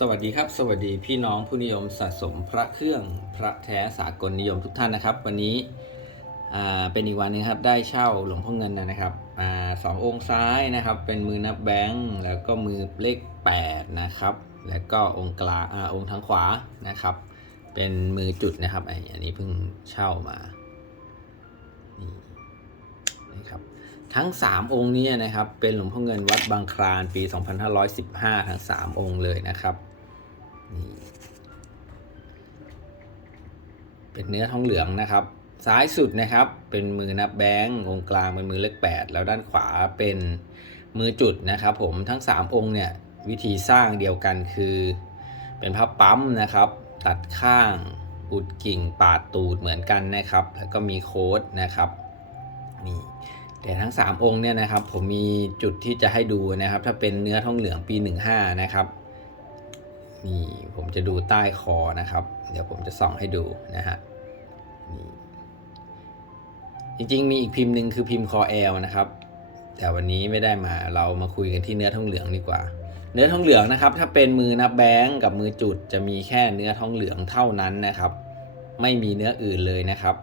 สวัสดีครับ สวัสดีพี่น้องผู้นิยมสะสมพระเครื่องพระแท้สากลนิยมทุกท่านนะครับ วันนี้เป็นอีกวันหนึงครับได้เช่าหลวงพ่อเงินนะครับอสององค์ซ้ายนะครับ เป็นมือนับแบงค์แล้วก็มือเลข8นะครับแล้วก็องค์กลางอองค์ทางขวานะครับ เป็นมือจุดนะครับไออันนี้เพิ่งเช่ามานี่ ทั้ง 3 องค์นี้นะครับ เป็นหลวงพ่อเงินวัดบางคลานปี 2515 ทั้ง 3 องค์เลยนะครับนี่เป็นเนื้อทองเหลืองนะครับ ซ้ายสุดนะครับเป็นมือนับแบงค์องค์กลางเป็นมือเลข8แล้วด้านขวาเป็นมือจุดนะครับผมทั้ง 3 องค์เนี่ยวิธีสร้างเดียวกันคือ เป็นผ้าปั๊มนะครับ ตัดข้างอุดกิ่งปาดตูดเหมือนกันนะครับ แล้วก็มีโค้ดนะครับนี่ แต่ทั้ง 3 องค์เนี่ยนะครับผมมีจุดที่จะให้ดูนะครับ ถ้าเป็นเนื้อทองเหลืองปี 15 นะครับนี่ผมจะดูใต้คอนะครับ เดี๋ยวผมจะส่องให้ดูนะฮะจริงๆ มีอีกพิมพ์หนึ่งคือพิมพ์คอแอลนะครับ แต่วันนี้ไม่ได้มาเรามาคุยกันที่เนื้อทองเหลืองดีกว่า เนื้อทองเหลืองนะครับ ถ้าเป็นมือนับแบงก์กับมือจุดจะมีแค่เนื้อทองเหลืองเท่านั้นนะครับ ไม่มีเนื้ออื่นเลยนะครับ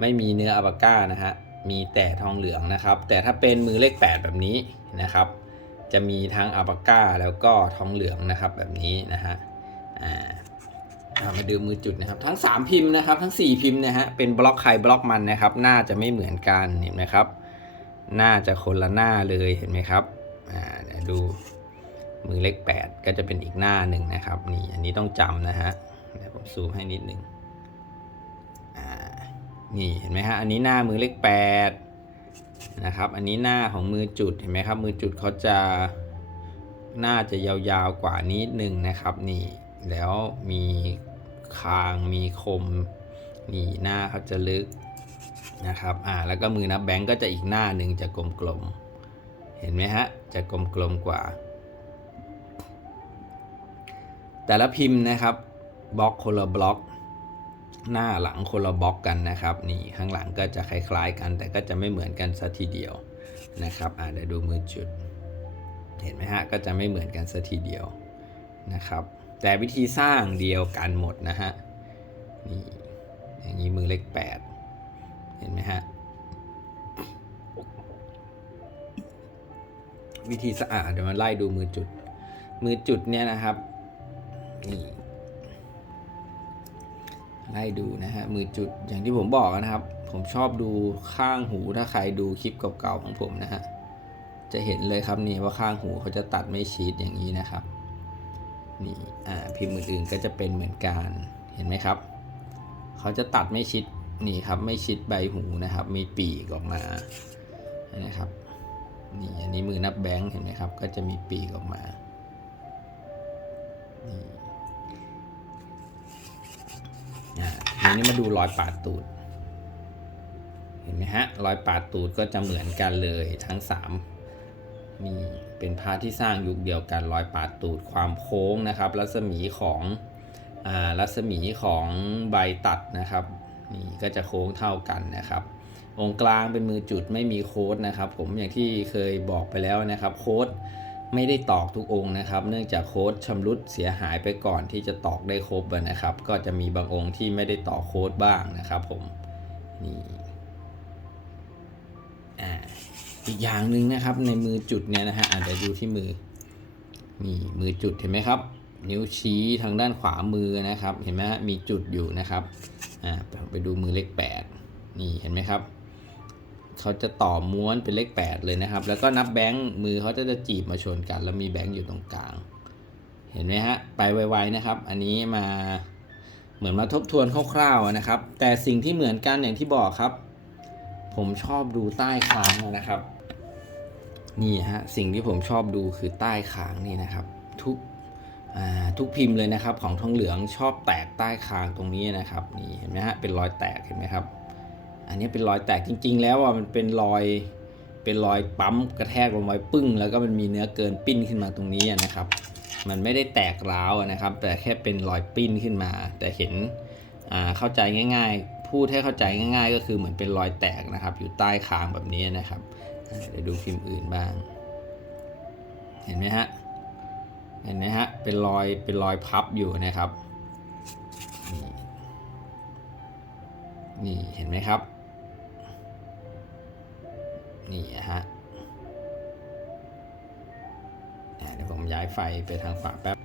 ไม่มีเนื้ออัลปาก้านะฮะ มีแต่ทองเหลืองนะครับ แต่ถ้าเป็นมือเลข 8 แบบนี้นะครับ จะมีทั้งอัลปาก้าแล้วก็ทองเหลืองนะครับแบบนี้นะฮะอ่ามาดูมือจุดนะครับ ทั้ง 3 พิมพ์นะครับ ทั้ง 4 พิมพ์นะฮะเป็นบล็อกใครบล็อกมันนะครับหน้าจะไม่เหมือนกันเห็นไหมครับหน้าจะคนละหน้าเลยเห็นไหมครับอ่าเดี๋ยวดูมือเลข 8 ก็จะเป็นอีกหน้าหนึ่งนะครับนี่อันนี้ต้องจำนะฮะเดี๋ยวผมซูมให้นิดนึงอ่า นี่เห็นไหมฮะ อันนี้หน้ามือเลขแปดนะครับ อันนี้หน้าของมือจุดเห็นไหมครับ มือจุดเขาจะหน้าจะยาวๆกว่านิดนึงนะครับ นี่แล้วมีคางมีคมนี่หน้าเขาจะลึกนะครับอ่าแล้วก็มือนับแบงก์ก็จะอีกหน้าหนึ่งจะกลมๆเห็นไหมฮะจะกลมๆกว่า แต่ละพิมพ์นะครับบล็อกคนละบล็อก หน้าหลังคนละบล็อกกันนะครับ นี่ข้างหลังก็จะคล้าย ๆ กัน แต่ก็จะไม่เหมือนกันสัทีเดียวนะครับอ่าเดี๋ยวดูมือจุด เห็นไหมฮะก็จะไม่เหมือนกันสัทีเดียวนะครับ แต่วิธีสร้างเดียวกันหมดนะฮะนี่อย่างนี้มือเลขแปดเห็นไหมฮะวิธีสะอาดเดี๋ยวมาไล่ดูมือจุด มือจุดเนี่ยนะครับนี่ ไล่ดูนะฮะมือจุดอย่างที่ผมบอกนะครับ ผมชอบดูข้างหูถ้าใครดูคลิปเก่าๆของผมนะฮะจะเห็นเลยครับนี่ว่าข้างหูเขาจะตัดไม่ชิดอย่างนี้นะครับนี่อ่าพิมพ์อื่นๆก็จะเป็นเหมือนกันเห็นไหมครับ เขาจะตัดไม่ชิดนี่ครับไม่ชิดใบหูนะครับ มีปีกออกมานะครับนี่อันนี้มือนับแบงค์เห็นไหมครับ ก็จะมีปีกออกมานี่อ่า ทีนี้มาดูรอยปาดตูด เห็นไหมฮะ รอยปาดตูดก็จะเหมือนกันเลยทั้ง 3 มีเป็นพระที่สร้างยุคเดียวกันรอยปาดตูดความโค้งนะครับ รัศมีของรัศมีของใบตัดนะครับนี่ก็จะโค้งเท่ากันนะครับ องค์กลางเป็นมือจุดไม่มีโค้ดนะครับ ผมอย่างที่เคยบอกไปแล้วนะครับ โค้ด ไม่ได้ตอกทุกองค์นะครับ เนื่องจากโค้ดชำรุดเสียหายไปก่อนที่จะตอกได้ครบนะครับ ก็จะมีบางองค์ที่ไม่ได้ต่อโค้ดบ้างนะครับผมนี่อ่าอีกอย่างหนึ่งนะครับในมือจุดเนี่ยนะฮะอาจจะดูที่มือนี่มือจุดเห็นไหมครับ นิ้วชี้ทางด้านขวามือนะครับ เห็นไหมฮะมีจุดอยู่นะครับอ่าไปดูมือเลขแปดนี่เห็นไหมครับ เขาจะต่อม้วนเป็นเลข 8 เลยนะครับ แล้วก็นับแบงค์มือเขาจะจะจีบมาชนกัน แล้วมีแบงค์อยู่ตรงกลาง เห็นไหมฮะ ไปไวๆนะครับ อันนี้มาเหมือนมาทบทวนคร่าวๆนะครับ แต่สิ่งที่เหมือนกันอย่างที่บอกครับ ผมชอบดูใต้คางนะครับ นี่ฮะสิ่งที่ผมชอบดูคือใต้คางนี่นะครับ ทุกทุกพิมพ์เลยนะครับ ของทองเหลืองชอบแตกใต้คางตรงนี้นะครับนี่เห็นไหมฮะเป็นรอยแตกเห็นไหมครับ อันนี้เป็นรอยแตกจริง ๆ แล้วอะมันเป็นรอยเป็นรอยปั๊มกระแทกลงไปปึ้ง แล้วก็มันมีเนื้อเกินปิ้นขึ้นมาตรงนี้นะครับ มันไม่ได้แตกร้าวนะครับ แต่แค่เป็นรอยปิ้นขึ้นมา แต่เห็นอ่าเข้าใจง่าย ๆ พูดให้เข้าใจง่าย ๆ ก็คือเหมือนเป็นรอยแตกนะครับ อยู่ใต้คางแบบนี้นะครับเดี๋ยวดูพิมพ์อื่นบ้าง เห็นไหมฮะเห็นไหมฮะเป็นรอยเป็นรอยพับอยู่นะครับนี่เห็นไหมครับ นี่ฮะเดี๋ยวผมย้ายไฟไปทางฝาแป๊บ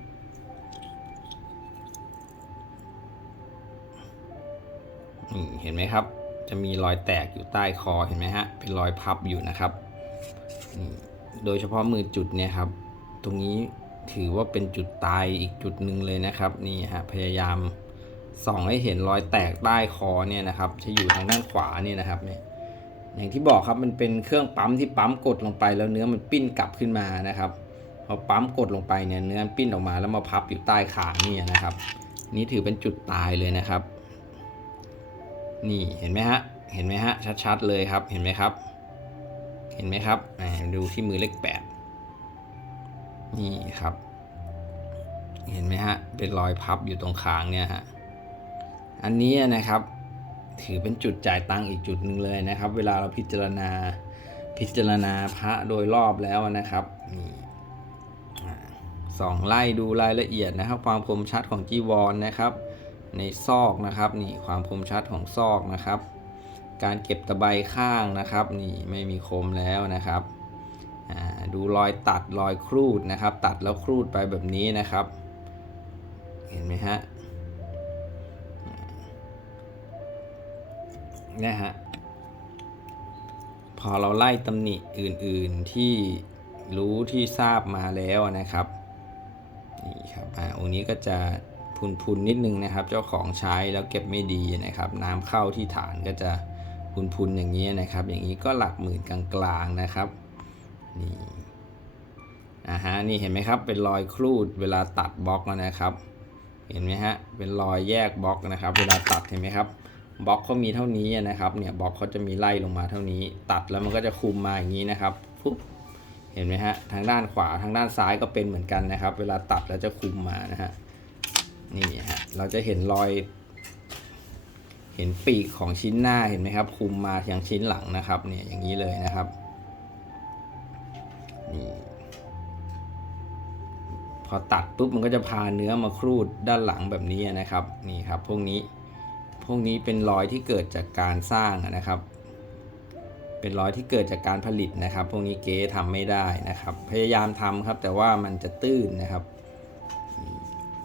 นี่เห็นไหมครับ จะมีรอยแตกอยู่ใต้คอเห็นไหมฮะ เป็นรอยพับอยู่นะครับ โดยเฉพาะมือจุดเนี่ยครับ ตรงนี้ถือว่าเป็นจุดตายอีกจุดหนึ่งเลยนะครับ นี่ฮะ พยายามส่องให้เห็นรอยแตกใต้คอเนี่ยนะครับ จะอยู่ทางด้านขวาเนี่ยนะครับเนี่ย อย่างที่บอกครับมันเป็นเครื่องปั๊มที่ปั๊มกดลงไปแล้วเนื้อมันปิ้นกลับขึ้นมานะครับพอปั๊มกดลงไปเนี่ยเนื้อปิ้นออกมาแล้วมาพับอยู่ใต้ขางเนี่ยนะครับ นี่ถือเป็นจุดตายเลยนะครับ นี่เห็นไหมฮะเห็นไหมฮะชัดๆเลยครับเห็นไหมครับ เห็นไหมครับดูที่มือเลขแปดนี่ครับ เห็นไหมฮะเป็นรอยพับอยู่ตรงคางเนี่ยฮะอันนี้นะครับ ถือเป็นจุดจ่ายตังค์อีกจุดหนึ่งเลยนะครับ เวลาเราพิจารณาพิจารณาพระโดยรอบแล้วนะครับนี่ส่องไล่ดูรายละเอียดนะครับ ความคมชัดของจีวรนนะครับ ในซอกนะครับนี่ความคมชัดของซอกนะครับ การเก็บตะไบข้างนะครับ นี่ไม่มีคมแล้วนะครับดูรอยตัดรอยครูดนะครับ ตัดแล้วครูดไปแบบนี้นะครับ เห็นไหมฮะ นี่ยฮะ พอเราไล่ตำหนิอื่นๆที่รู้ที่ทราบมาแล้วนะครับนี่ครับอ่าองค์นี้ก็จะพุนๆนิดนึงนะครับ เจ้าของใช้แล้วเก็บไม่ดีนะครับ น้ำเข้าที่ฐานก็จะพุนๆอย่างนี้นะครับ อย่างนี้ก็หลักหมื่นกลางๆนะครับนี่อ่าฮะนี่เห็นไหมครับเป็นรอยครูดเวลาตัดบล็อกนะครับ เห็นไหมฮะเป็นรอยแยกบล็อกนะครับ เวลาตัดเห็นไหมครับ บล็อกเขามีเท่านี้นะครับ เนี่ยบล็อกเขาจะมีไล่ลงมาเท่านี้ ตัดแล้วมันก็จะคุมมาอย่างนี้นะครับปุ๊บเห็นไหมฮะทางด้านขวาทางด้านซ้ายก็เป็นเหมือนกันนะครับ เวลาตัดแล้วจะคุมมานะฮะนี่ฮะเราจะเห็นรอย เห็นปีกของชิ้นหน้าเห็นไหมครับ คุมมาอย่างชิ้นหลังนะครับเนี่ยอย่างนี้เลยนะครับนี่พอตัดปุ๊บมันก็จะพาเนื้อมาครูดด้านหลังแบบนี้นะครับ นี่ครับ พวกนี้ พวกนี้เป็นรอยที่เกิดจากการสร้างนะครับ เป็นรอยที่เกิดจากการผลิตนะครับ พวกนี้เก๊ทำไม่ได้นะครับ พยายามทำครับ แต่ว่ามันจะตื้นนะครับ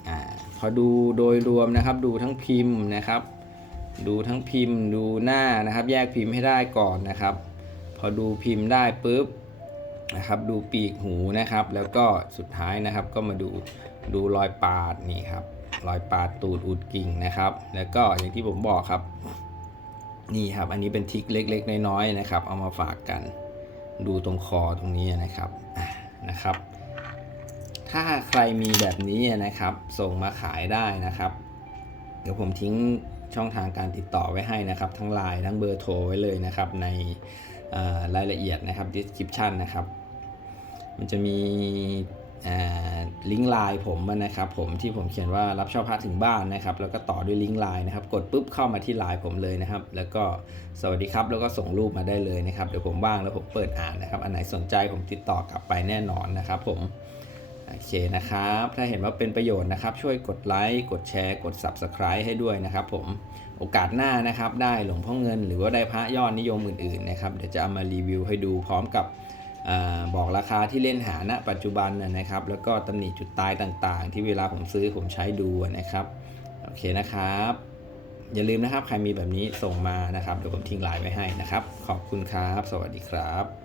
อพอดูโดยรวมนะครับ ดูทั้งพิมพ์นะครับ ดูทั้งพิมพ์ ดูหน้านะครับ แยกพิมพ์ให้ได้ก่อนนะครับ พอดูพิมพ์ได้ปุ๊บนะครับ ดูปีกหูนะครับ แล้วก็สุดท้ายนะครับ ก็มาดูดูรอยปาดนี่ครับ รอยปาดตูดอุดกิ่งนะครับ แล้วก็อย่างที่ผมบอกครับ นี่ครับ อันนี้เป็นทิกเล็ก ๆ น้อยๆนะครับ เอามาฝากกัน ดูตรงคอตรงนี้นะครับนะครับ ถ้าใครมีแบบนี้นะครับ ส่งมาขายได้นะครับ เดี๋ยวผมทิ้งช่องทางการติดต่อไว้ให้นะครับ ทั้งไลน์ทั้งเบอร์โทรไว้เลยนะครับ ในรายละเอียดนะครับ description นะครับ มันจะมี ลิงก์ไลน์ผมนะครับผมที่ผมเขียนว่ารับเช่าพระถึงบ้านนะครับ แล้วก็ต่อด้วยลิงก์ไลน์นะครับกดปุ๊บเข้ามาที่ไลน์ผมเลยนะครับ แล้วก็สวัสดีครับ แล้วก็ส่งรูปมาได้เลยนะครับเดี๋ยวผมว่างแล้วผมเปิดอ่านนะครับ อันไหนสนใจผมติดต่อกลับไปแน่นอนนะครับ ผมโอเคนะครับ ถ้าเห็นว่าเป็นประโยชน์นะครับ ช่วยกดไลค์ กดแชร์ กด Subscribe ให้ด้วยนะครับ ผม โอกาสหน้านะครับ ได้หลวงพ่อเงิน หรือว่าได้พระยอดนิยมอื่นๆนะครับ เดี๋ยวจะเอามารีวิวให้ดูพร้อมกับ บอกราคาที่เล่นหาณปัจจุบันนะครับ แล้วก็ตำหนิจุดตายต่างๆ ที่เวลาผมซื้อผมใช้ดูนะครับโอเคนะครับ อย่าลืมนะครับใครมีแบบนี้ส่งมานะครับเดี๋ยวผมทิ้งไลน์ไว้ให้นะครับ ขอบคุณครับ สวัสดีครับ